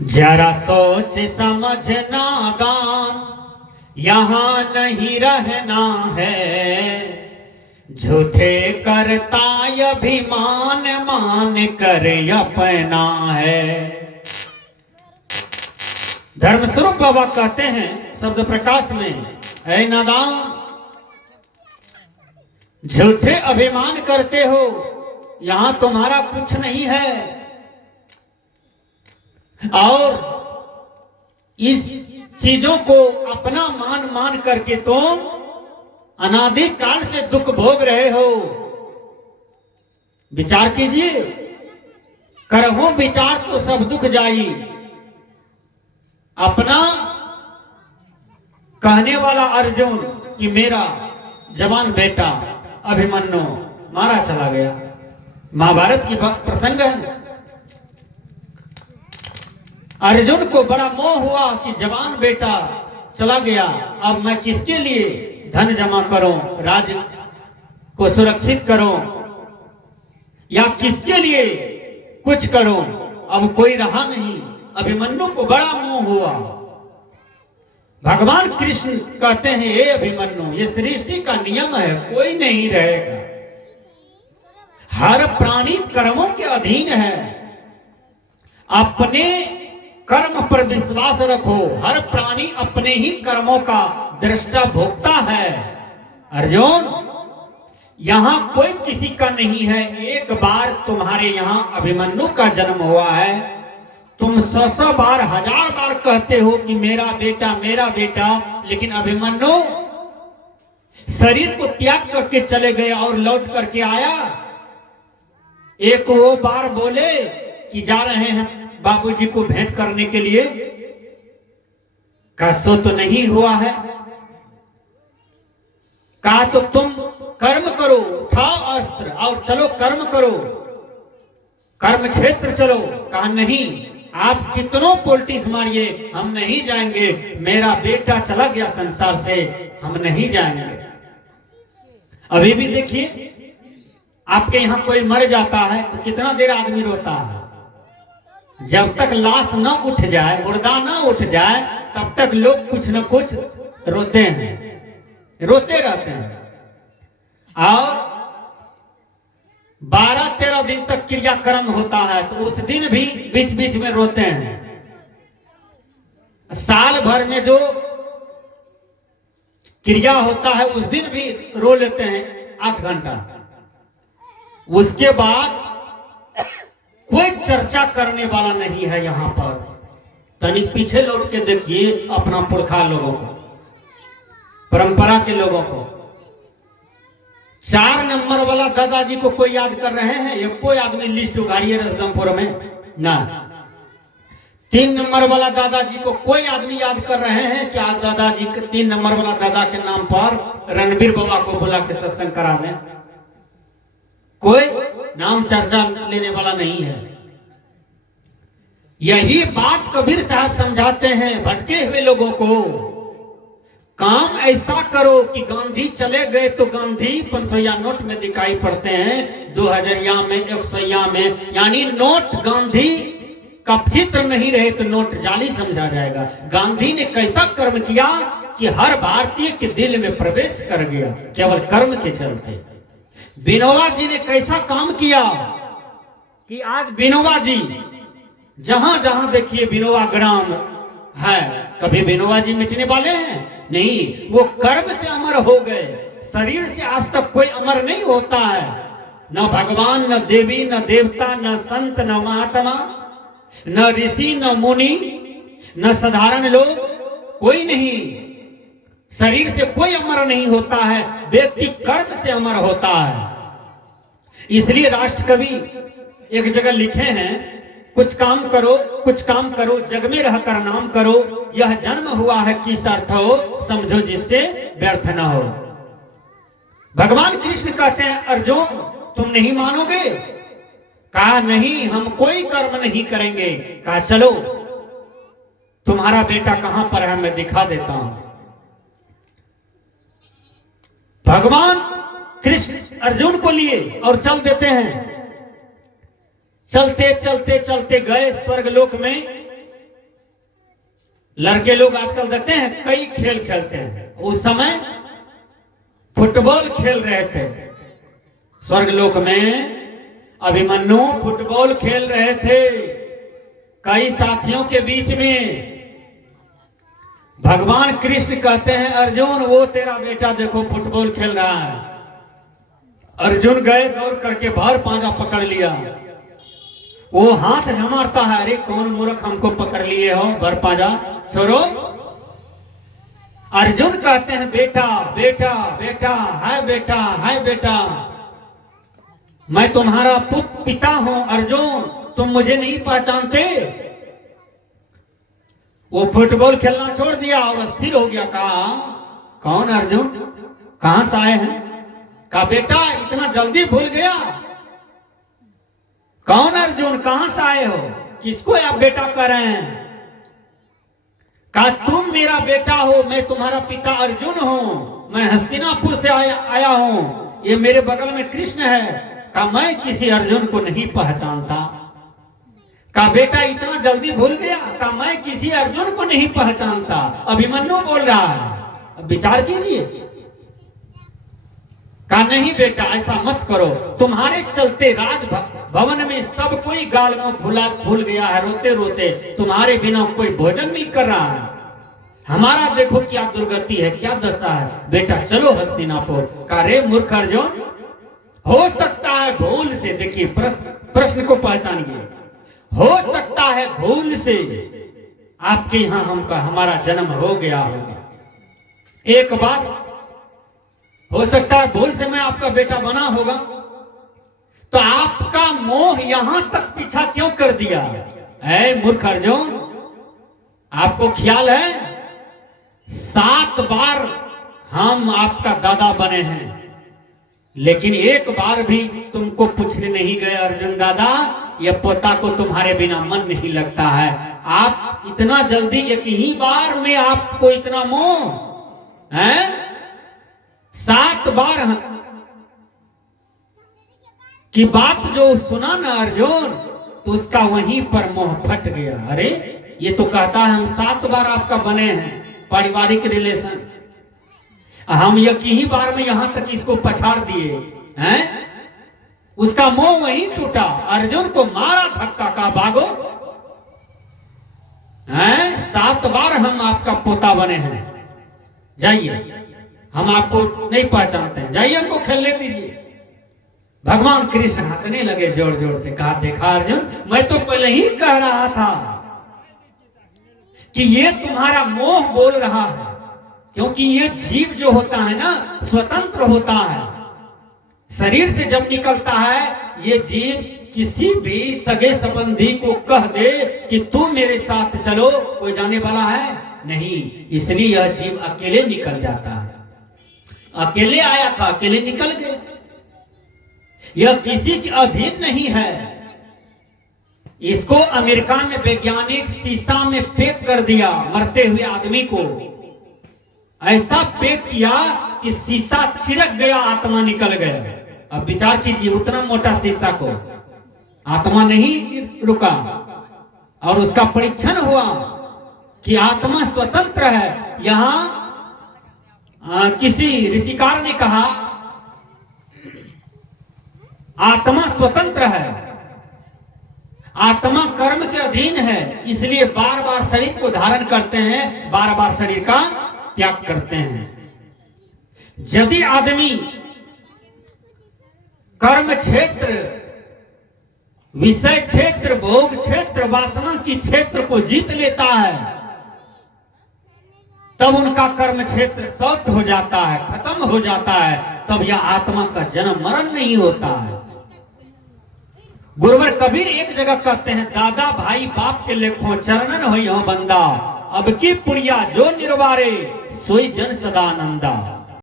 जरा सोच समझ नादान, यहाँ नहीं रहना है। झूठे करता अभिमान मान कर अपना है। धर्मस्वरूप बाबा कहते हैं शब्द प्रकाश में, ऐ नादान, झूठे अभिमान करते हो, यहां तुम्हारा कुछ नहीं है। और इस चीजों को अपना मान मान करके तुम अनादि काल से दुख भोग रहे हो। विचार कीजिए, करहो विचार तो सब दुख जाई। अपना कहने वाला अर्जुन कि मेरा जवान बेटा अभिमन्यु मारा चला गया, महाभारत की प्रसंग है। अर्जुन को बड़ा मोह हुआ कि जवान बेटा चला गया, अब मैं किसके लिए धन जमा करूं, राज्य को सुरक्षित करूं, या किसके लिए कुछ करूं, अब कोई रहा नहीं। अभिमन्यु को बड़ा मोह हुआ। भगवान कृष्ण कहते हैं, हे अभिमन्यु, ये सृष्टि का नियम है, कोई नहीं रहेगा। हर प्राणी कर्मों के अधीन है। अपने कर्म पर विश्वास रखो। हर प्राणी अपने ही कर्मों का दृष्टा भोगता है। अर्जुन, यहां कोई किसी का नहीं है। एक बार तुम्हारे यहां अभिमन्यु का जन्म हुआ है, तुम 100 बार 1000 बार कहते हो कि मेरा बेटा, लेकिन अभिमन्यु शरीर को त्याग करके चले गए और लौट करके आया। एक वो बार बोले कि जा रहे हैं बाबूजी को भेंट करने के लिए, का सो तो नहीं हुआ है। कहा तो तुम कर्म करो, उठाओ अस्त्र और चलो कर्म करो, कर्म क्षेत्र चलो। कहा नहीं, आप कितनों पॉलिटिक्स मारिए, हम नहीं जाएंगे। मेरा बेटा चला गया संसार से, हम नहीं जाएंगे। अभी भी देखिए, आपके यहां कोई मर जाता है तो कितना देर आदमी रोता है। जब तक लाश न उठ जाए, मुर्दा न उठ जाए, तब तक लोग कुछ न कुछ रोते हैं, रोते रहते हैं। और 12-13 दिन तक क्रियाक्रम होता है, तो उस दिन भी बीच बीच में रोते हैं। साल भर में जो क्रिया होता है उस दिन भी रो लेते हैं 8 घंटा। उसके बाद कोई चर्चा करने वाला नहीं है यहां पर। तनिक पीछे लौट के देखिए अपना पुरखा लोगों को, परंपरा के लोगों को। 4 नंबर वाला दादाजी को कोई याद कर रहे हैं? ये कोई आदमी लिस्ट उगाड़िए रजदमपुर में ना। 3 नंबर वाला दादाजी को कोई आदमी याद कर रहे हैं क्या? दादाजी के 3 नंबर वाला दादा के नाम पर रणबीर बाबा को बुला के सत्संग कराने कोई नाम चर्चा लेने वाला नहीं है। यही बात कबीर साहब समझाते हैं भटके हुए लोगों को। काम ऐसा करो कि गांधी चले गए तो गांधी 500 नोट में दिखाई पड़ते हैं, 2000 में, 100 में। यानी नोट गांधी का चित्र नहीं रहे तो नोट जाली समझा जाएगा। गांधी ने कैसा कर्म किया कि हर भारतीय के दिल में प्रवेश कर गया, केवल कर्म के चलते। विनोबा जी ने कैसा काम किया कि आज विनोबा जी जहां जहां देखिए विनोबा ग्राम है। कभी विनोबा जी मिटने वाले हैं? नहीं, वो कर्म से अमर हो गए। शरीर से आज तक कोई अमर नहीं होता है। न भगवान, न देवी, न देवता, न संत, न महात्मा, न ऋषि, न मुनि, न साधारण लोग, कोई नहीं। शरीर से कोई अमर नहीं होता है, व्यक्ति कर्म से अमर होता है। इसलिए राष्ट्र कवि एक जगह लिखे हैं, कुछ काम करो, कुछ काम करो, जग में रहकर नाम करो, यह जन्म हुआ है किस अर्थ हो, समझो जिससे व्यर्थ न हो। भगवान कृष्ण कहते हैं, अर्जुन तुम नहीं मानोगे? कहा नहीं, हम कोई कर्म नहीं करेंगे। कहा चलो तुम्हारा बेटा कहां पर है मैं दिखा देता हूं। भगवान कृष्ण अर्जुन को लिए और चल देते हैं। चलते चलते चलते गए स्वर्गलोक में। लड़के लोग आजकल देखते हैं कई खेल खेलते हैं, उस समय फुटबॉल खेल रहे थे। स्वर्गलोक में अभिमन्यु फुटबॉल खेल रहे थे कई साथियों के बीच में। भगवान कृष्ण कहते हैं अर्जुन वो तेरा बेटा देखो फुटबॉल खेल रहा है। अर्जुन गए दौड़ करके भर पांजा पकड़ लिया। वो हाथ जमाता है, अरे कौन मूर्ख हमको पकड़ लिए हो, भर पांजा छोड़ो। अर्जुन कहते हैं बेटा बेटा बेटा है बेटा है बेटा, मैं तुम्हारा पुत्र पिता हूं अर्जुन, तुम मुझे नहीं पहचानते। वो फुटबॉल खेलना छोड़ दिया और स्थिर हो गया। कहा कौन अर्जुन, कहां से आए हैं? कहा बेटा इतना जल्दी भूल गया, कौन अर्जुन, कहां से आए हो, किसको आप बेटा कह रहे हैं? कहा तुम मेरा बेटा हो, मैं तुम्हारा पिता अर्जुन हूं, मैं हस्तिनापुर से आया हूं, ये मेरे बगल में कृष्ण है। कहा मैं किसी अर्जुन को नहीं पहचानता। कहा बेटा इतना जल्दी भूल गया? कहा मैं किसी अर्जुन को नहीं पहचानता। अभिमन्यु बोल रहा है, अब विचार कीजिए। कहा नहीं बेटा ऐसा मत करो, तुम्हारे चलते राज भवन में सब कोई गाल में भूल गया है, रोते रोते तुम्हारे बिना कोई भोजन नहीं कर रहा है। हमारा देखो क्या दुर्गति है, क्या दशा है, बेटा चलो हस्तिनापुर। कहा रे मूर्ख अर्जुन, हो सकता है भूल से, देखिए प्रश्न को पहचानिए, हो सकता है भूल से आपके यहां हमारा जन्म हो गया होगा। एक बात हो सकता है भूल से मैं आपका बेटा बना होगा, तो आपका मोह यहां तक पीछा क्यों कर दिया? ऐ मूर्ख अर्जुन, आपको ख्याल है 7 बार हम आपका दादा बने हैं, लेकिन एक बार भी तुमको पूछने नहीं गए अर्जुन दादा, ये पोता को तुम्हारे बिना मन नहीं लगता है। आप इतना जल्दी एक ही बार में आपको इतना मोह है? 7 बार की बात जो सुना ना अर्जुन, तो उसका वहीं पर मोह फट गया। अरे ये तो कहता है हम 7 बार आपका बने हैं, पारिवारिक रिलेशन, हम एक ही बार में यहां तक इसको पछाड़ दिए हैं। उसका मोह वहीं टूटा, अर्जुन को मारा धक्का, का भागो हैं, 7 बार हम आपका पोता बने हैं, जाइए हम आपको नहीं पहचानते हैं, जाइए हमको खेलने दीजिए। भगवान कृष्ण हंसने लगे जोर जोर से। कहा देखा अर्जुन, मैं तो पहले ही कह रहा था कि ये तुम्हारा मोह बोल रहा है, क्योंकि ये जीव जो होता है ना स्वतंत्र होता है, शरीर से जब निकलता है ये जीव किसी भी सगे संबंधी को कह दे कि तू मेरे साथ चलो, कोई जाने वाला है नहीं, इसलिए यह जीव अकेले निकल जाता है। अकेले आया था, अकेले निकल गए, यह किसी के अधीन नहीं है। इसको अमेरिका में वैज्ञानिक शीशा में पैक कर दिया, मरते हुए आदमी को ऐसा पैक किया कि शीशा चिरक गया, आत्मा निकल गया। अब विचार कीजिए, उतना मोटा शीशा को आत्मा नहीं रुका, और उसका परीक्षण हुआ कि आत्मा स्वतंत्र है। यहां किसी ऋषिकार ने कहा आत्मा स्वतंत्र है, आत्मा कर्म के अधीन है, इसलिए बार बार शरीर को धारण करते हैं, बार बार शरीर का त्याग करते हैं। यदि आदमी कर्म क्षेत्र, विषय क्षेत्र, भोग क्षेत्र, वासना की क्षेत्र को जीत लेता है, तब उनका कर्म क्षेत्र सॉफ्ट हो जाता है, खत्म हो जाता है, तब यह आत्मा का जन्म मरण नहीं होता है। गुरुवर कबीर एक जगह कहते हैं, दादा भाई बाप के लेखों चरणन हो बंदा, अब की पुड़िया जो निर्वारे सोई जन सदानंदा।